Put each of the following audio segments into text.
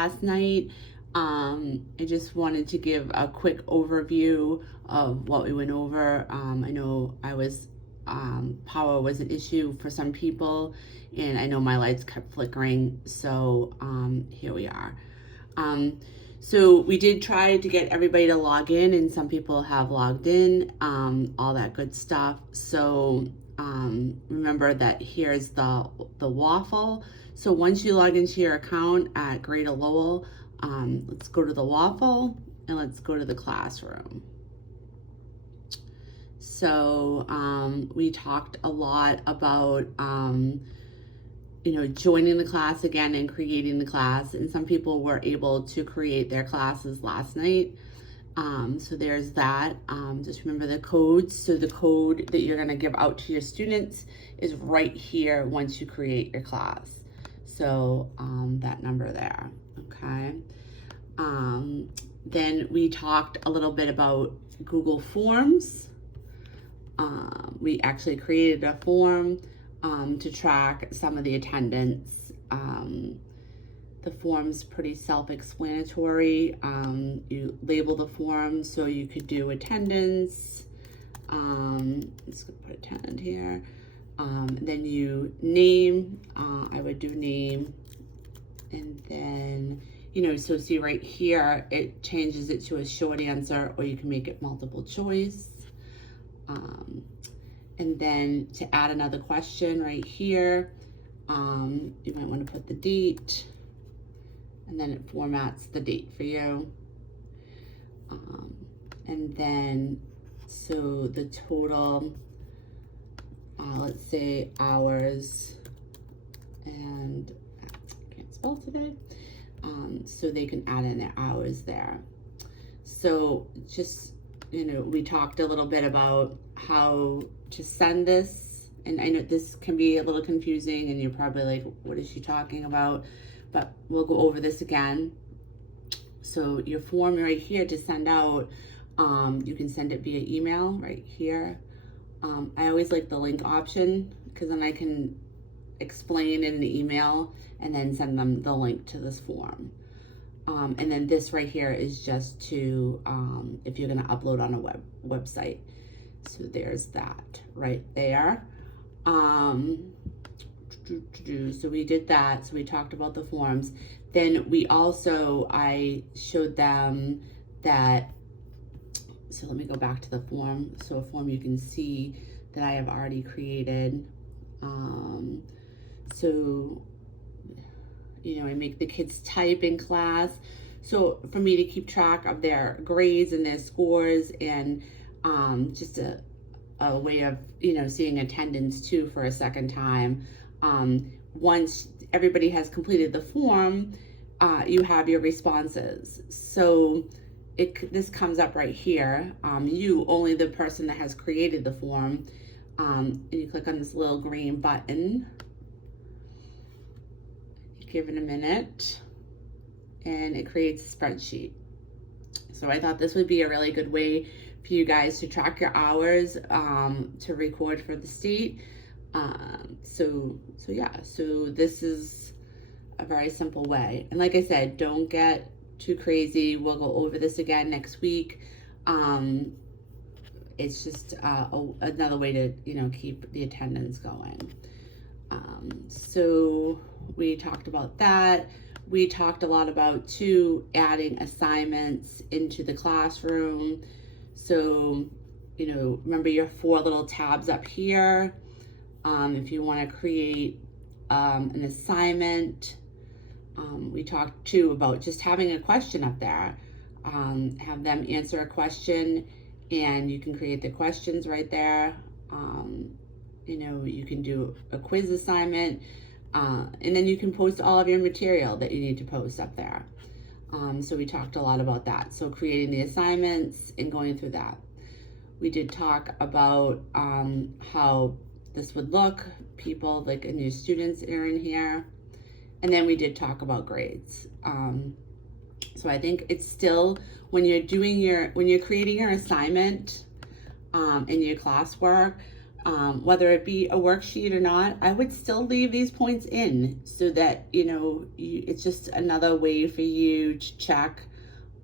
last night. I just wanted to give a quick overview of what we went over. I know power was an issue for some people, and I know my lights kept flickering, so here we are. So we did try to get everybody to log in, and some people have logged in, all that good stuff. So remember that here's the waffle. So once you log into your account at Greater Lowell, let's go to the waffle and let's go to the classroom. So we talked a lot about joining the class again and creating the class, and some people were able to create their classes last night. So there's that. Just remember the codes. So the code that you're going to give out to your students is right here once you create your class. So that number there, okay? Then we talked a little bit about Google Forms. We actually created a form to track some of the attendance. The form's pretty self-explanatory. You label the form, so you could do attendance. Let's put attendant here. Then you name, I would do name, and then, so see right here, it changes it to a short answer, or you can make it multiple choice. And then to add another question right here, you might want to put the date, and then it formats the date for you. And then, so the total, let's say hours, and I can't spell today, so they can add in their hours there. So just, we talked a little bit about how to send this, and I know this can be a little confusing and you're probably like, what is she talking about? But we'll go over this again. So your form right here to send out, you can send it via email right here. I always like the link option because then I can explain in the email and then send them the link to this form. And then this right here is just to, if you're gonna upload on a website. So there's that right there. So we did that. So we talked about the forms. Then I showed them that, so let me go back to the form. So a form you can see that I have already created. So, I make the kids type in class. So for me to keep track of their grades and their scores, and just a way of, seeing attendance too for a second time. Once everybody has completed the form, you have your responses. So this comes up right here. Only the person that has created the form, and you click on this little green button. Give it a minute, and it creates a spreadsheet. So I thought this would be a really good way for you guys to track your hours, to record for the state. So this is a very simple way. And like I said, don't get too crazy. We'll go over this again next week. It's just another way to, keep the attendance going. So we talked about that. We talked a lot about too, adding assignments into the classroom. So, remember your 4 little tabs up here. If you want to create an assignment, we talked too about just having a question up there. Have them answer a question, and you can create the questions right there. You can do a quiz assignment, and then you can post all of your material that you need to post up there. So we talked a lot about that. So creating the assignments and going through that. We did talk about how this would look, people like new students are in here. And then we did talk about grades. So I think it's still, when you're creating your assignment in your classwork, whether it be a worksheet or not, I would still leave these points in so that, you know, it's just another way for you to check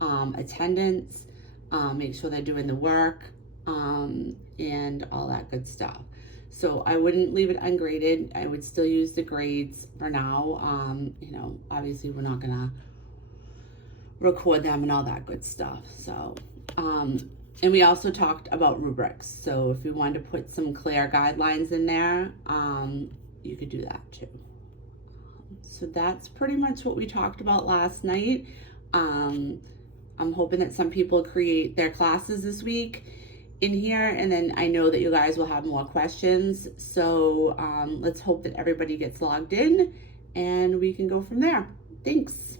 attendance, make sure they're doing the work, and all that good stuff. So I wouldn't leave it ungraded. I would still use the grades for now. You know, obviously we're not gonna record them and all that good stuff. So, and we also talked about rubrics. So if you wanted to put some clear guidelines in there, you could do that too. So that's pretty much what we talked about last night. I'm hoping that some people create their classes this week in here, and then I know that you guys will have more questions. So let's hope that everybody gets logged in and we can go from there. Thanks.